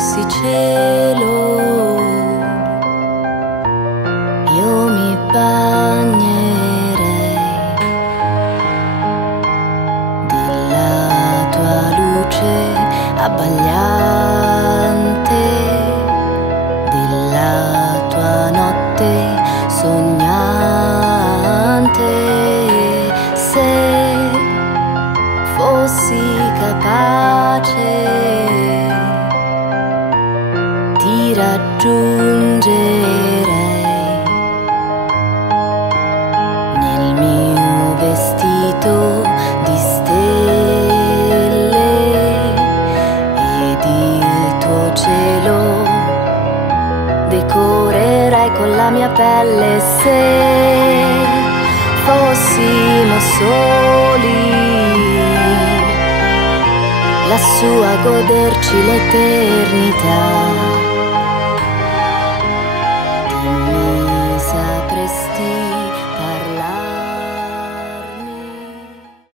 fossi cielo, io mi bagnerei della tua luce abbagliante, della tua notte sognante. Se fossi capace ti raggiungerei nel mio vestito di stelle ed il tuo cielo decorerei con la mia pelle. Se fossimo soli lassù a goderci l'eternità,